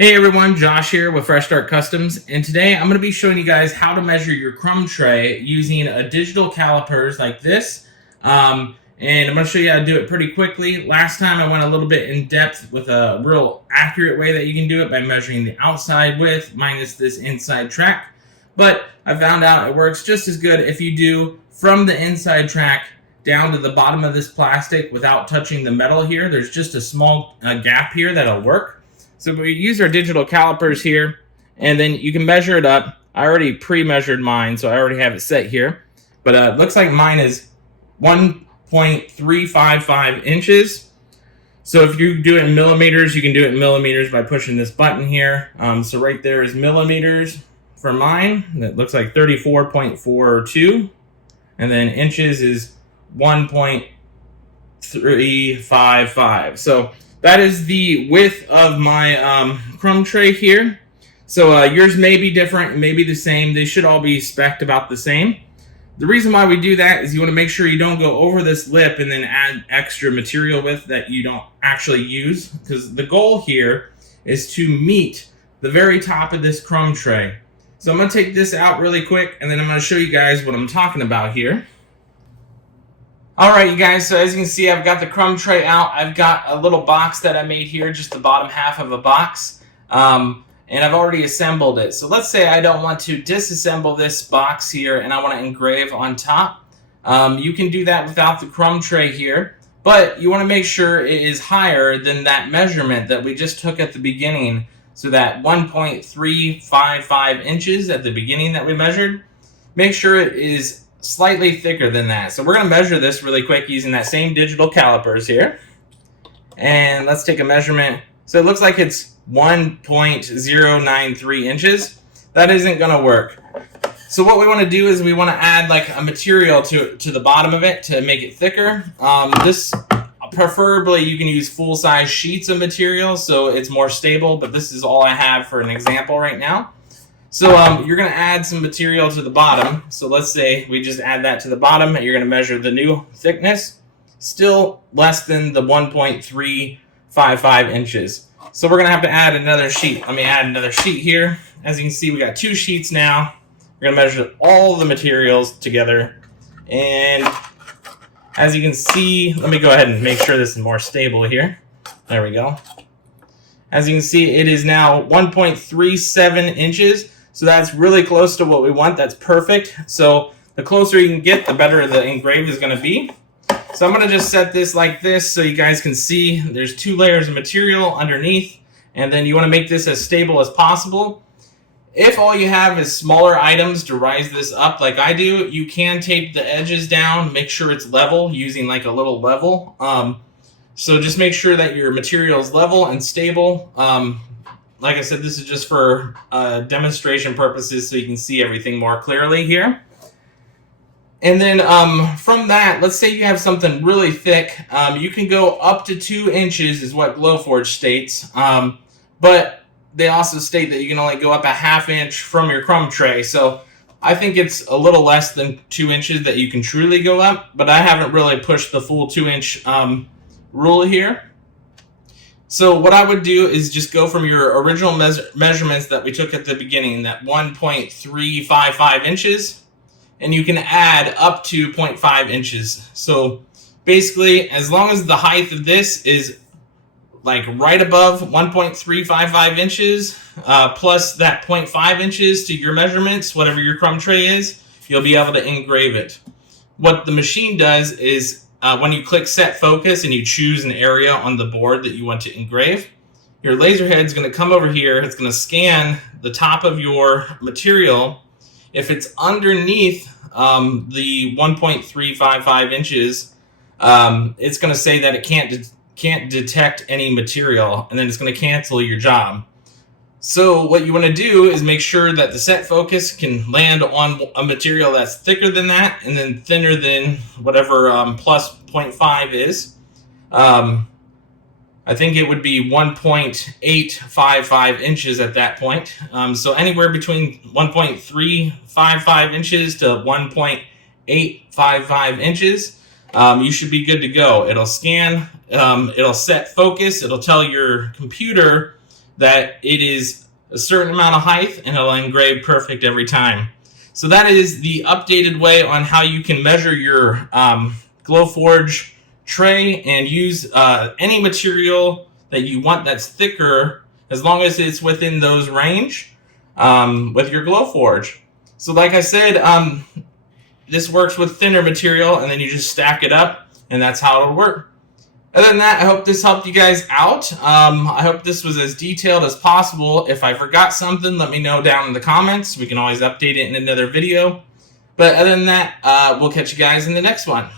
Hey everyone, Josh here with Fresh Start Customs, and today I'm going to be showing you guys how to measure your crumb tray using a digital calipers like this. And I'm going to show you how to do it pretty quickly. Last time I went a little bit in depth with a real accurate way that you can do it by measuring the outside width minus this inside track. But I found out it works just as good if you do from the inside track down to the bottom of this plastic without touching the metal here. There's just a small gap here that'll work. So we use our digital calipers here, and then you can measure it up. I already pre-measured mine, so I already have it set here. But it looks like mine is 1.355 inches. So if you do it in millimeters, you can do it in millimeters by pushing this button here. So right there is millimeters for mine. That looks like 34.42. And then inches is 1.355. So that is the width of my crumb tray here. So yours may be different, maybe the same. They should all be spec'd about the same. The reason why we do that is you want to make sure you don't go over this lip and then add extra material with that you don't actually use. Because the goal here is to meet the very top of this crumb tray. So I'm going to take this out really quick, and then I'm going to show you guys what I'm talking about here. Alright you guys, so as you can see, I've got the crumb tray out. I've got a little box that I made here, just the bottom half of a box. And I've already assembled it. So let's say I don't want to disassemble this box here and I want to engrave on top. You can do that without the crumb tray here, but you want to make sure it is higher than that measurement that we just took at the beginning. So that 1.355 inches at the beginning that we measured, make sure it is slightly thicker than that. So we're going to measure this really quick using that same digital calipers here. And let's take a measurement. So it looks like it's 1.093 inches. That isn't going to work. So what we want to do is we want to add like a material to the bottom of it to make it thicker. This preferably you can use full-size sheets of material so it's more stable, but this is all I have for an example right now. So you're going to add some material to the bottom. So let's say we just add that to the bottom, and you're going to measure the new thickness. Still less than the 1.355 inches. So we're going to have to add another sheet. Let me add another sheet here. As you can see, we got two sheets now. We're going to measure all the materials together. And as you can see, let me go ahead and make sure this is more stable here. There we go. As you can see, it is now 1.37 inches. So that's really close to what we want. That's perfect. So the closer you can get, the better the engrave is going to be. So I'm going to just set this like this so you guys can see there's two layers of material underneath. And then you want to make this as stable as possible. If all you have is smaller items to rise this up like I do, you can tape the edges down, make sure it's level using like a little level. So just make sure that your material is level and stable. Like I said, this is just for demonstration purposes so you can see everything more clearly here. And then from that, let's say you have something really thick. You can go up to 2 inches is what Glowforge states. But they also state that you can only go up a ½ inch from your crumb tray. So I think it's a little less than 2 inches that you can truly go up. But I haven't really pushed the full 2-inch rule here. So what I would do is just go from your original measurements that we took at the beginning, that 1.355 inches, and you can add up to 0.5 inches. So basically, as long as the height of this is like right above 1.355 inches, plus that 0.5 inches to your measurements, whatever your crumb tray is, you'll be able to engrave it. What the machine does is when you click set focus and you choose an area on the board that you want to engrave, your laser head is going to come over here. It's going to scan the top of your material. If it's underneath the 1.355 inches, it's going to say that it can't detect any material, and then it's going to cancel your job. So what you want to do is make sure that the set focus can land on a material that's thicker than that and then thinner than whatever plus 0.5 is. I think it would be 1.855 inches at that point. So anywhere between 1.355 inches to 1.855 inches, you should be good to go. It'll scan, it'll set focus, it'll tell your computer that it is a certain amount of height and it'll engrave perfect every time. So that is the updated way on how you can measure your Glowforge tray and use any material that you want that's thicker, as long as it's within those range with your Glowforge. So like I said, this works with thinner material, and then you just stack it up, and that's how it'll work. Other than that, I hope this helped you guys out. I hope this was as detailed as possible. If I forgot something, let me know down in the comments. We can always update it in another video. But other than that, we'll catch you guys in the next one.